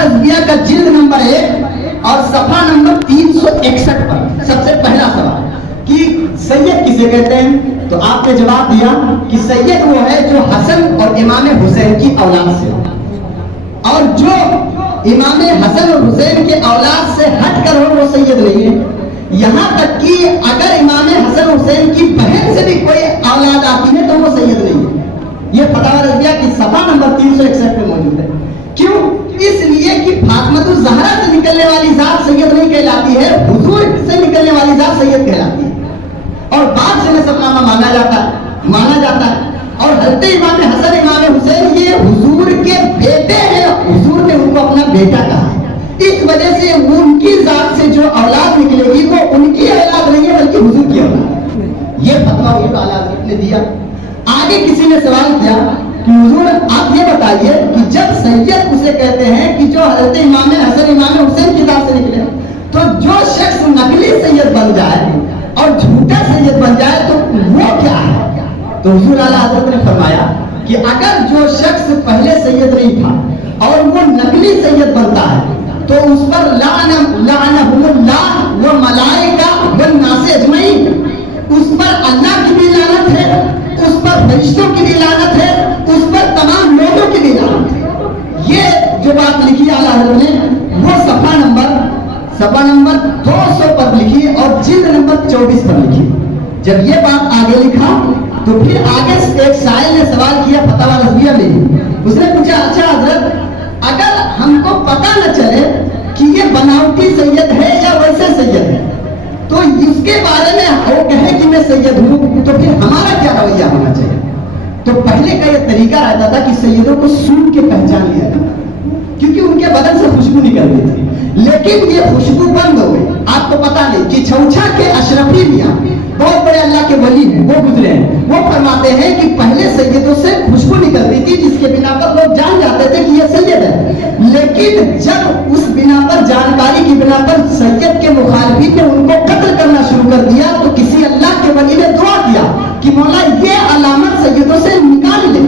रज़विया का जिल्द नंबर 1 और सफा नंबर 361 पर सबसे पहला सवाल कि सैयद किसे कहते हैं? तो आपने जवाब दिया कि सैयद वो है जो हसन और इमाम हुसैन की औलाद से, और जो इमाम हसन और हुसैन के औलाद से हट कर हो वो सैयद नहीं है। यहाँ तक कि अगर इमाम हसन हुसैन की बहन से भी कोई औलाद आती है तो वो सैयद नहीं है। ये फतवा रज़विया की सफा नंबर 361 पे मौजूद है। क्यों? इसलिए कि फातिमा ज़हरा से निकलने वाली जात सैयद नहीं कहलाती है, हुजूर से निकलने वाली जात सैयद कहलाती है, और बाद से नसबनामा माना जाता है। और हज़रत इमाम हसन इमाम हुसैन ये हुजूर के बेटे हैं, हुजूर ने उनको अपना बेटा कहा है। इस वजह से उनकी जात से जो औलाद निकलेगी वो उनकी औलाद नहीं है बल्कि हुजूर की औलाद। ये फतवा ने दिया। आगे किसी ने सवाल किया कि हुजूर आप ये बताइए कि जब सैयद उसे कहते हैं कि जो हज़रत इमाम हसन इमाम हुसैन की जात से निकले, तो जो शख्स नकली सैयद बन जाए और झूठा सैयद बन जाए तो वो क्या है? तो हुजूर आला हज़रत ने फरमाया कि अगर जो शख्स पहले सैयद नहीं था और वो नकली सैयद बनता है तो उस पर लानहुमुल्लाह व मलाइका व नास अजमईन, उस पर अल्लाह की भी लानत है, उस पर फरिश्तों की भी लानत है, उस पर तमाम लोगों की भी लानत है। ये जो बात लिखी आला हज़रत ने वो सफा नंबर 200 पर लिखी और जिल्द नंबर 24 पर लिखी। जब ये बात आगे लिखा तो फिर आगे एक साइल ने सवाल किया फतवा रज़विया में। उसने पूछा अच्छा हज़रत, अगर हमको पता न चले कि ये बनावटी सैयद है या वैसे सैयद है, तो इसके बारे में वो कहे कि मैं सैयद हूँ, तो फिर हमारा क्या रवैया होना चाहिए? तो पहले का ये तरीका रहता था कि सैयदों को सूंघ के पहचान लिया जाता, क्योंकि उनके बदन से खुशबू निकलती थी। लेकिन ये खुशबू बंद हो गई। आपको पता नहीं कि छौछा के अशरफी मियां बहुत बड़े अल्लाह के वली हैं, वो गुजरे हैं, वो फरमाते हैं कि पहले सैयदों से खुशबू निकलती थी जिसके बिना पर लोग जान जाते थे कि ये सैयद है। लेकिन जब उस बिना पर जानकारी की बिना पर सैयद के मुखालिफिन ने उनको कत्ल करना शुरू कर दिया तो किसी अल्लाह के वली ने दुआ किया कि मौला ये अलामत सैयदों से निकाल ले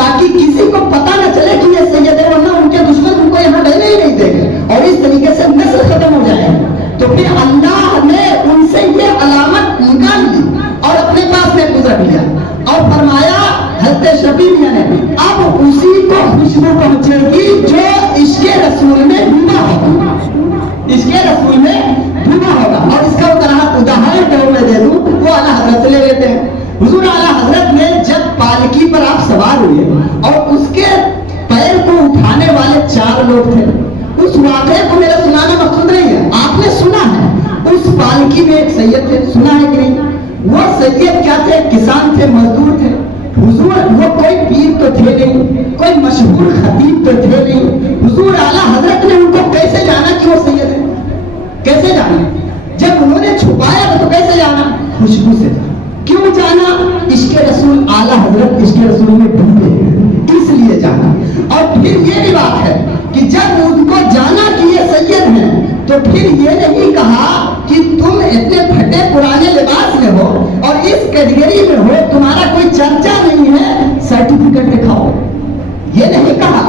ताकि किसी को पता न चले कि ये सैयद है, वरना उनके दुश्मन उनको यहाँ रहने ही नहीं देंगे और इस तरीके से नस्ल खत्म हो जाएगी। तो फिर अल्लाह ने उनसे ये अलामत निकाल ली और अपने पास में गुजर लिया और फरमाया हज़रत शफी मियां ने अब उसी को खुशबू पहुंचेगी जो इश्क़े रसूल में डूबा होगा, इश्क़े रसूल में डूबा होगा। और इसका उदाहरण जो मैं दे दूं वो आला हज़रत से ले लेते हैं। हुजूर आला हज़रत ने जब पालकी पर आप सवार हुए और उसके पैर को उठाने वाले 4 लोग थे, उस वाक़े को मेरा सुनाना मकसूद नहीं है, आपने सुना है। उस पालकी में एक सैयद थे, सुना है कि नहीं? वो सैयद क्या थे? किसान थे, मजदूर थे। हुजूर वो कोई पीर तो थे नहीं, कोई मशहूर खतीब तो थे नहीं। हुजूर आला हज़रत ने उनको कैसे जाना कि वो सैयद है? कैसे जाना? जब उन्होंने छुपाया तो कैसे जाना? खुशबू से। क्यों जाना? इश्क़े रसूल आला हज़रत इश्क़े रसूल में डूबे इसलिए जाना। और फिर ये भी बात है कि जब उनको जाना कि ये सैयद हैं तो फिर ये नहीं कहा कि तुम इतने फटे पुराने लिबास में हो और इस कैटेगरी में हो, तुम्हारा कोई चर्चा नहीं है, सर्टिफिकेट दिखाओ। ये नहीं कहा,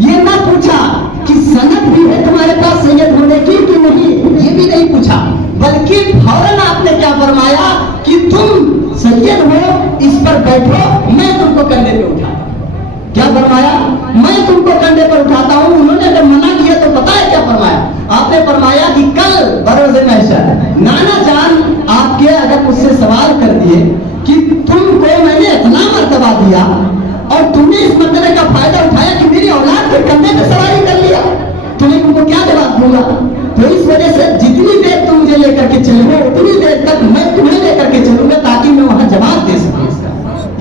ये ना पूछा कि सनद भी है तुम्हारे पास सैयद होने की कि नहीं, ये भी नहीं पूछा, बल्कि फौरन आपने क्या फरमाया कि तुम सैयद हो, इस पर बैठो, मैं तुमको कंधे पे उठा। क्या फरमाया? मैं तुमको कंधे पर उठाता हूं। उन्होंने जब मना किया तो पता है क्या फरमाया? आपने फरमाया कि कल बरोज़े महशर नाना जान आपके अगर मुझसे सवाल कर दिए कि तुमको मैंने इतना मर्तबा दिया और तुमने इस मर्तबे का फायदा उठाया कि मेरी औलाद के कंधे पे सवारी कर लिया, तो मैं तुमको क्या जवाब दूंगा? तो इस वजह से जितनी देर तुम मुझे लेकर के चलोगे उतनी देर तक मैं तुम्हें लेकर के चलूंगा ताकि मैं वहां जवाब दे सकूं।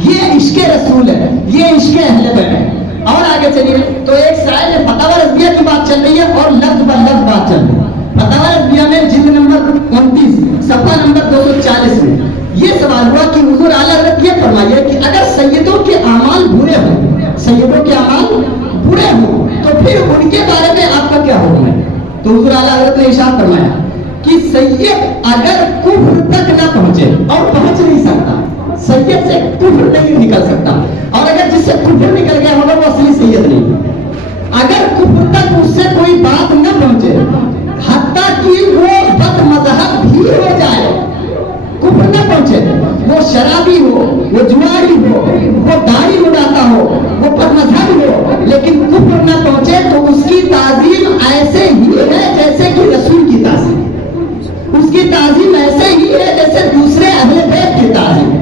ये इश्क़े रसूल है, ये इश्क़े अहले बैत है। और आगे चलिए तो एक शायर ने फतवा रज़विया की बात चल रही है और लफ्ज़ ब लफ्ज़ बात चल रही है। फतवा रज़विया में जिल्द नंबर 29 सफ़ा नंबर 240 में ये सवाल हुआ कि हुजूर आला हज़रत ये फरमाइए कि अगर सैयदों के अमाल बुरे हों, सैयदों के अमाल बुरे हों तो फिर उनके बारे में आपका क्या हुक्म है? तो हुजूर आला हज़रत ने इरशाद फरमाया कि सैयद अगर कुफ्र तक ना पहुंचे और पहुंच नहीं सकता, सैयद से कुफ्र नहीं निकल सकता, और अगर जिससे कुफ्र निकल गया होगा वो असली सैयद नहीं। अगर कुफ्र तक उससे वो जुआरी हो, वो दाढ़ी उड़ाता हो, वो बदमजहब हो, लेकिन कुफ्र न पहुंचे तो उसकी ताजीम ऐसे ही है जैसे कि रसूल की ताजीम, उसकी ताजीम ऐसे ही है जैसे दूसरे अहले बैत की ताजीम।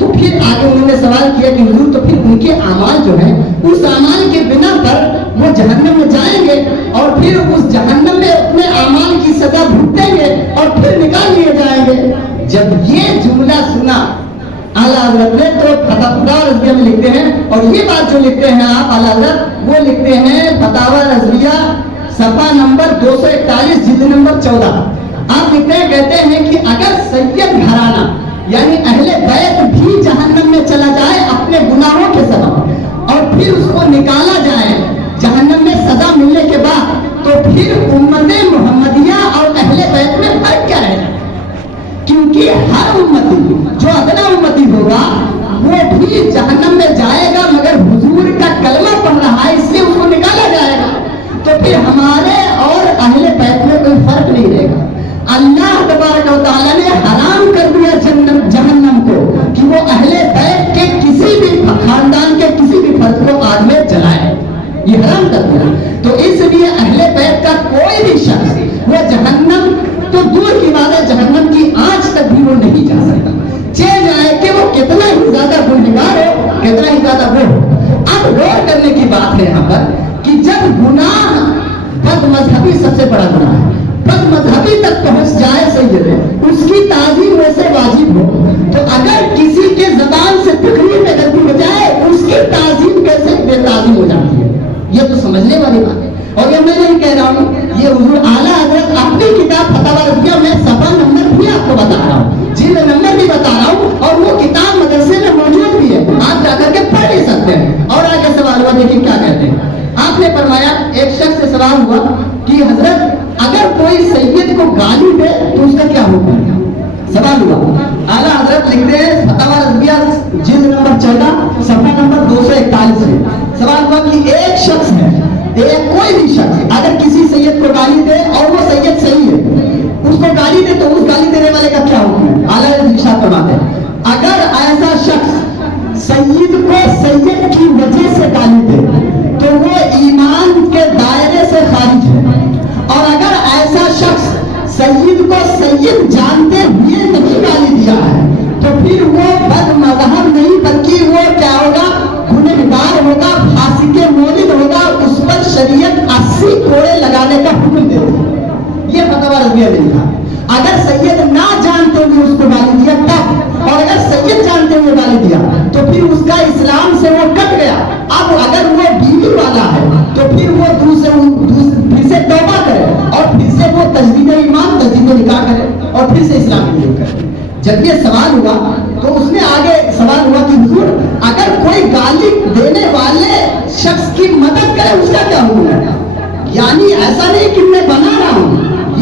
तो फिर आगे उन्होंने सवाल किया कि हुजूर, तो फिर उनके अमाल जो है, उस अमाल के बिना पर वो जहन्नम में जाएंगे और फिर उस जहन्नम में अपने अमाल की सजा भुगतेंगे और फिर निकाल लिए जाएंगे। जब ये जुमला सुना आला हज़रत ने तो फतवा रज़विया में लिखते हैं, और ये बात जो लिखते हैं आप आला हज़रत, वो लिखते हैं फतवा रज़विया सफा नंबर 241 जिल्द नंबर 14। आप लिखते हैं, कहते हैं कि अगर सैयद घराना यानी अहले बैत भी जहन्नम में चला जाए अपने गुनाहों के सबब और फिर उसको निकाला जाए जहन्नम में सजा मिलने के बाद, तो फिर उम्मत मुहम्मदिया और अहले बैत में फर्क क्या है? क्योंकि हर उम्मती जो अदना उम्मती होगा वो भी जहन्नम में जाएगा, मगर हुजूर का कलमा पढ़ रहा है इसलिए उसको निकाला जाएगा। तो फिर हमारे और अहले बैत में कोई फर्क नहीं रहेगा। अल्लाह तबारक व तआला ने हराम कर दिया जहन्नम को कि वो अहले बैत के किसी भी खानदान के किसी भी फर्द को आग में जलाए, ये हराम कर दिया। तो इसलिए अहले बैत का कोई भी शख्स वो जहन्नम तो दूर की बात है, जहन्नम की आंच तक भी वो नहीं जा सकता, चाहे जाए कि वो कितना ही ज्यादा गुनहगार हो, कितना ही ज्यादा वो हो। अब गौर करने की बात है यहाँ पर कि जब गुनाह बदमजहबी सबसे बड़ा गुनाह है, बदमजहबी तक पहुंच जाए सैयद है, उसकी ताजीम वैसे वाजिब हो, तो अगर किसी के जबान से तकरीर में गलती हो जाए उसकी ताजीम कैसे बेताजीम हो जाती है, ये तो समझने वाली बात है। और ये मैं नहीं कह रहा हूँ, ये हुजूर आला हज़रत अपनी किताब फतवा रज़विया में सफा नंबर भी आपको बता रहा हूँ, जिल्द नंबर भी बता रहा हूँ, और वो किताब मदरसे में मौजूद भी है, आप जाकर के पढ़ ही सकते हैं। और आगे सवाल हुआ, देखिए क्या कहते हैं। आपने फरमाया, एक शख्स से सवाल हुआ कि हजरत अगर कोई सैयद को गाली दे तो उसका क्या हुक्म है? सवाल हुआ, आला हजरत लिखते हैं फतवा रज़विया जिल्द नंबर 14 सफा नंबर 241 में सवाल हुआ कि एक शख्स है, एक कोई भी शख्स अगर किसी सैयद को गाली दे और वो सैयद सही है, उसको गाली दे तो उस गाली देने वाले का क्या हुक्म है? आला इरशाद फरमाते हैं, अगर ऐसा शख्स सैयद को सैयद की वजह से गाली दे तो वो ईमान के दायरे से खारिज है, और अगर ऐसा शख्स सैयद को सैयद जानते हुए नहीं गाली दिया है तो फिर वो बदमज़हब नहीं बल्कि वो क्या होगा? गुनहगार होगा, फासिके मौलिद होगा, उस पर शरीयत 80 कोड़े लगाने का हुक्म देती है। ये फतवा रज़विया ने लिखा। अगर सैयद ना जानते हुए उसको गाली दिया तब, और अगर सैयद जानते हुए गाली दिया तो फिर उसका इस्लाम से वो कट गया। अब अगर वो बीवी वाला है तो फिर वो फिर से तौबा करे और फिर से वो तजदीद ईमान तजदीद निकाह करे और फिर से इस्लाम कबूल करे। जब ये सवाल हुआ तो उसने आगे सवाल हुआ कि हुजूर अगर कोई गाली देने वाले शख्स की मदद करे उसका क्या हुक्म है? यानी ऐसा नहीं कि मैं बना रहा हूँ,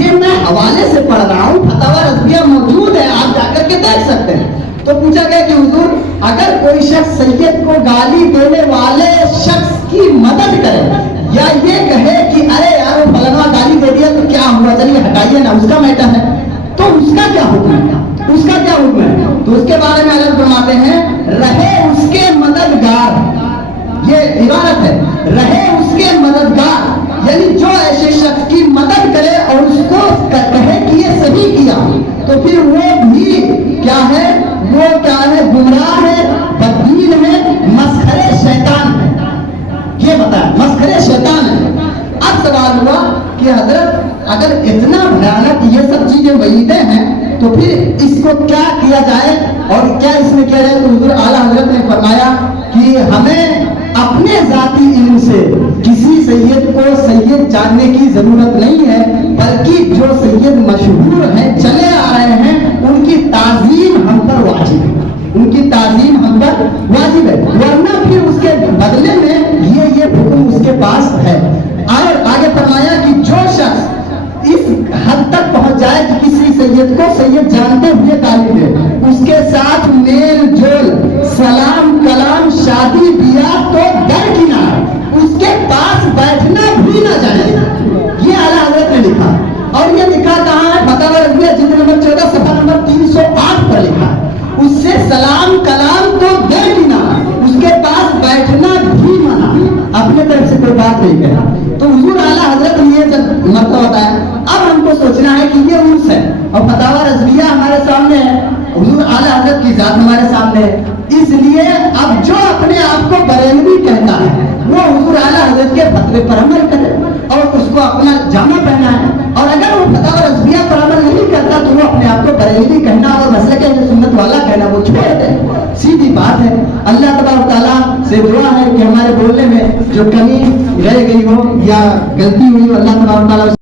ये मैं हवाले से पढ़ रहा हूँ, फतवा रज़विया मौजूद है, आप जाकर के देख सकते हैं। तो पूछा गया कि हुजूर अगर कोई शख्स सैयद को गाली देने वाले शख्स की मदद करे या ये कहे कि अरे यार वो फलाना गाली दे दिया तो क्या हुआ, चलिए हटाइए ना, उसका मैटर है, तो उसका क्या हुक्म है? उसका क्या हुक्म है? तो उसके बारे में अलग फरमाते हैं, रहे उसके मददगार, ये इबारत है, रहे उसके मददगार, यानी जो ऐसे शख्स की मदद करे और उसको कहे कि ये सही किया तो फिर वो भी क्या है? वो क्या है? गुमराह है, बददीन है, मस्खरे शैतान है। ये बताया मस्खरे शैतान है। अब सवाल हुआ कि हजरत अगर इतना भयानक ये सब चीजें वईदें हैं तो फिर इसको क्या किया जाए और क्या इसमें किया जाए? तो हुजूर आला हजरत ने फरमाया कि हमें अपने जाती इल्म से किसी सैयद को सैयद जानने की जरूरत नहीं है, बल्कि जो सैयद मशहूर हैं, चले आ रहे हैं, उनकी ताजीम हम पर वाजिब है, उनकी ताजीम हम पर वाजिब है, वरना फिर उसके बदले में ये हुक्म उसके पास है। और आगे फरमाया कि जो शख्स इस हद तक पहुंच जाए कि किसी सैयद को सैयद जानते हुए गाली दे, उसके साथ मेल जोल, सलाम कलाम, शादी बियाह तो दरकिनार, उसके पास बैठना भी ना जाए। ये आला हज़रत ने लिखा, और ये लिखा कहाँ है? फतवा रज़विया जिल्द नंबर 14 सफा नंबर 308 पर लिखा। उससे सलाम कलाम तो उसके पास बैठना भी मना, अपने तरफ से कोई बात नहीं कहना। तो हुजूर आला हजरत ने ये जब मरतबा बताया, अब हमको सोचना है कि ये उर्स है और फतावा रज़विया हमारे सामने है, हुजूर आला हजरत की जात हमारे सामने है, इसलिए अब जो अपने आप को बरेलवी कहता है वो हुजूर आला हजरत के फतवे पर अमल करे और उसको अपना जामा पहना है, और अगर वो फतावा रज़विया पर अमल नहीं करता तो वो अपने आप को बरेलवी कहना और मसलक अहले सुन्नत वाला कहना वो छोड़ दे। सीधी बात है। अल्लाह तबारक तआला से दुआ है कि हमारे बोलने में जो कमी रह गई हो या गलती हुई हो, अल्लाह तबारक तआला